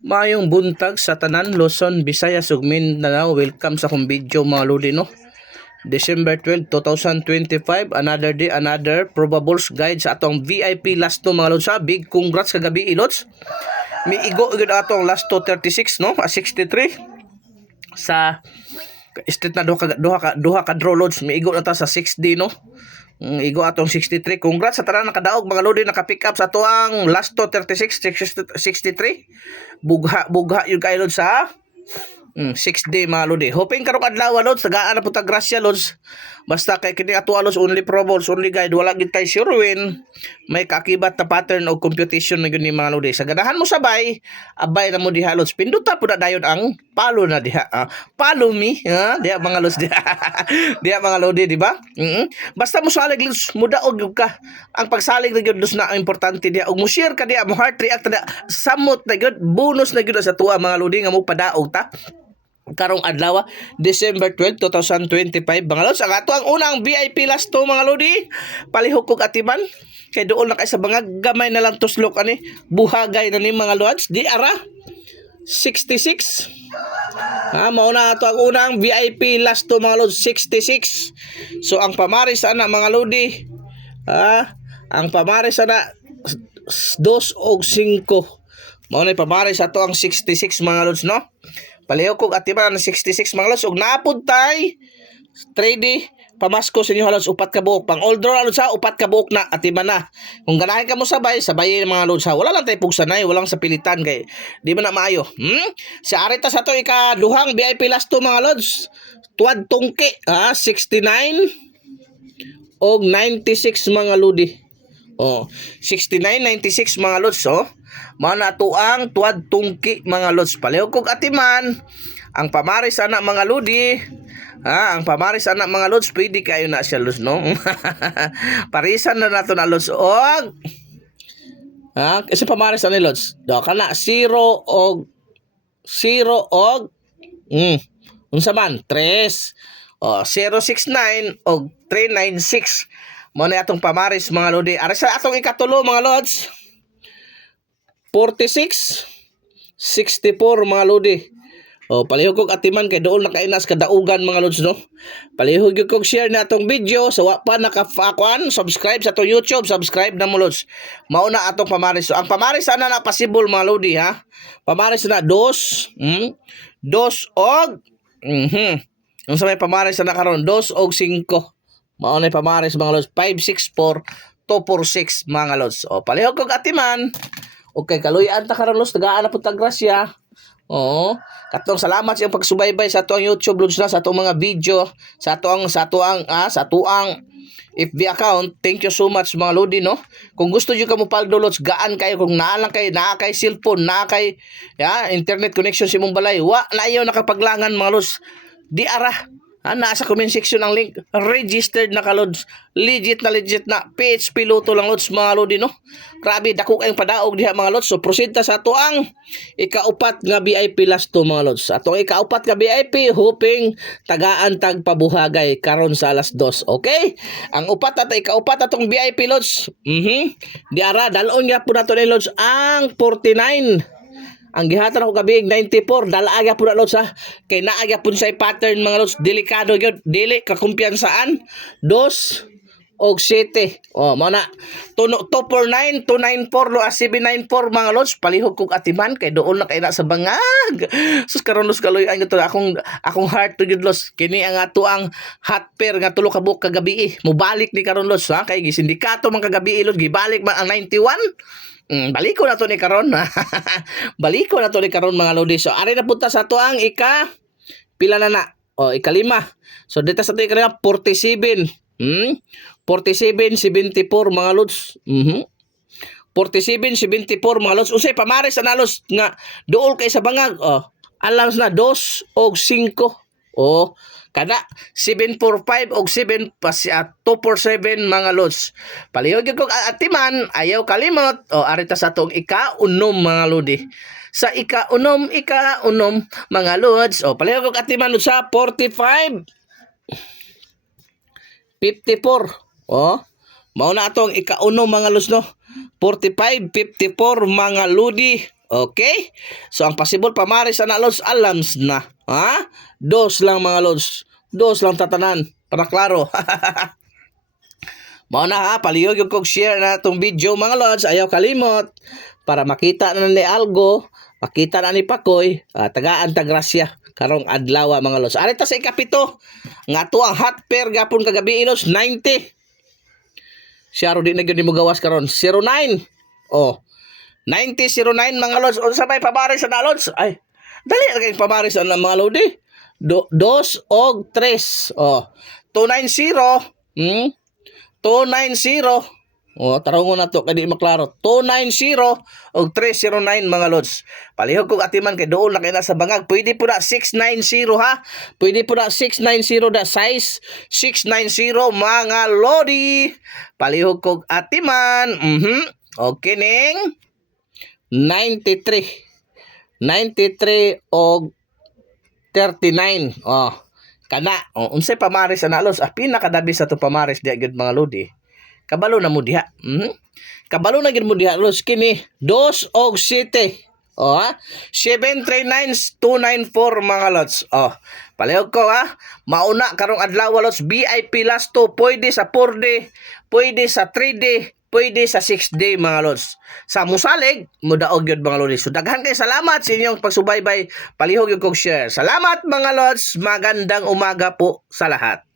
Mayong buntag sa tanan, Luzon, Visayas ug Mindanao. Welcome sa akong video mga lodi no. December 12, 2025, another day, another probables guide sa atong VIP last to mga lods ha. Big congrats kagabi ilots. Miigo gyud atong last to 36 no, 63 sa state na duha ka draw loads. Miigo na ta sa 6D no. Igo atong 63. Congrats sa tanan nakadaog mga lodi, naka-pick up sa tuang last to 36 63. Bugha yung kayo lods sa 6D mga lodi. Hoping karong adlaw lods tagaan na puta grasya lods. Basta kay kini ato lods only probables, only guide, wala gid kay sure win. May kakibat na pattern o computation na gyud ni mga lodi. Sa ganahan mo sabay, abay na mo diha lods. Pinduta pud na dayon ang palo na diha. Follow me, diha mga lods diha. Diha mga lodi, di ba? Basta mo salig lods, mudaog gyud ka. Ang pagsalig na gyud lods na importante diha. Ug mo share ka diha, mo heart react na samot na gyud, bonus na gyud sa tuwa mga lodi nga mo padaog ta karong adlaw December 12, 2025 mga lods. Ang ato ang unang VIP last to mga lodi, palihok kog atiman kay dool na kay sa bangag, gamay na lang tuslok ani, buhagay na ni mga lods. Di ara 66 mao na ato ang unang VIP last to mga lods, 66. So ang pamaris ana mga lodi, ang pamaris ana 2 og 5 mao na pamaris ato ang 66 mga lods no. Palihok kog atiman ang 66 mga lods. Ug naapod tay 3D pamasko sa inyo halos upat ka buok. Pang all draw halos sa upat ka buok na atiman na. Kung ganahin ka mo sabay mga lods ha. Wala lang tay pugsanay, walang sa pilitan kay di man na maayo. Si arita sa to ikaduhang VIP last to mga lods. Tuad tungki 69 og 96 mga lodi. 69 96 mga lods mao na to ang tuad tungki mga lods. Palihok kog atiman ang pamaris ana mga lodi. Ang pamaris ana mga lods, pwede kayo na siya lods no. Parisan na nato na lods og kasi pamaris ani lods do kana 0 og unsa man 3 069 og 396 mo na atong pamaris mga lodi. Ara sa atong ikatulo mga lods 46 64 mga lodi. Palihog kog atiman kay dool nakainas kadaugan mga lods no. Palihog kog share na atong video sa wa pa naka-akuan, subscribe sa atong YouTube, subscribe na mo lods. Mao na atong pamaris. So, ang pamaris ana na possible mga lodi ha. Pamaris na 2 og unsa may pamaris na karon 2 og 5. Mao na pamaris mga lods 564 246 mga lods. Palihog kog atiman. Okay, kaluyan ta karon lods, tagaan na pud ta grasya. Katong salamat sa iyong pagsubaybay sa atong YouTube lods na, sa atong mga video, sa atong FB account. Thank you so much mga lodi no. Kung gusto niyo ka mo paldo lods, gaan kayo kung naa kay cellphone, naa kay internet connection si mong balay, wa na ayaw nakapaglangan mga lods. Di ara nasa comment section ang link, registered na ka lods, legit na PHP Lotto lang lods mga lodi no. Grabe dako kayong padaog diha mga lods. So proceed ta sa ato ang ikaupat nga VIP last to mga lods. Atong ikaupat nga VIP, hoping tagaan tag pabuhagay karon sa alas 2. Okay, ang upat at ikaupat atong VIP lods. Di ara dalon nga po nato ni lods ang 49. Ang gihatan ako gabi 94, dalaga po na lods ha. Kay naaga po sa pattern mga lods, delikado yun, dili kakumpiyansaan. 2 og 7. Mao na 249 294 lo 794 mga lods. Palihog kog atiman kay doon na kay na sa bangag. Sus karon lods kaloy ang ito akong heart to gid lods. Kini ang ato ang hot pair nga tulo ka buok kagabi. Mubalik ni karon lods ha, kay gisindikato man kagabi lods, gibalik man ang 91. Baliko na to ni karon. Baliko na to ni karon mga lodi. So ari na punta sa to ang pila na ikalima. So dito sa to ikalima 47. 47 74 mga lods. 47 74 mga lods. Unsay pamaris ana lods nga duol kay sa bangag. Alam na 2 og 5. Kada 745 og 247 mga lods. Palihog kog atiman, ayaw kalimot. Arita sa tong ika-unom mga lodi. Sa ika-unom mga lods. Palihog kog atiman sa 45 54. Mao na atong ika-unom mga lods no. 45 54 mga lodi. Okay? So ang possible pamaris ana lods alams na. Ha? Dos lang mga lods. Dos lang tatanan para klaro. Mao na ha, palihog yung kog share na itong video mga lods. Ayaw kalimot para makita na ni Algo, makita na ni Pakoy, tagaan ta grasya karong adlaw mga lods. Ari ta sa ikapito nga to ang hot pair gapon kagabi inos 90. Siya ro di na gyud mo gawas karon 09. Oh. 9009 mga lods. Unsa may pamaris na lods? Ay, dali ra kay pamaris na mga lodi. 2 og 3. Oh. 290. 290. Oh, tarongon na to kay di maklaro. 290 og 309 mga lods. Palihog kog atiman kay doon na kay nasa bangag. Pwede po na 690 ha. Pwede po na 690 da size. 690 mga lodi. Palihog kog atiman. Okay ning 93. 93 og 39. Oh. Kana, unsay pamaris ana lods? Pinakadabi sa to pamaris diha gyud mga lodi. Kabalo na mo diha. Kabalo na gyud mo diha lods kini 2 og 7. Oh, ha? 739-294 mga lods. Oh, palihog ko ha. Mauna karong adlaw lods VIP last 2 pwede sa 4D, pwede sa 3D, pwede sa 6D mga lods. Sa musalig, mudaog yun mga lods. So daghan kay salamat sa inyong pagsubaybay. Palihog yung kong share. Salamat mga lods. Magandang umaga po sa lahat.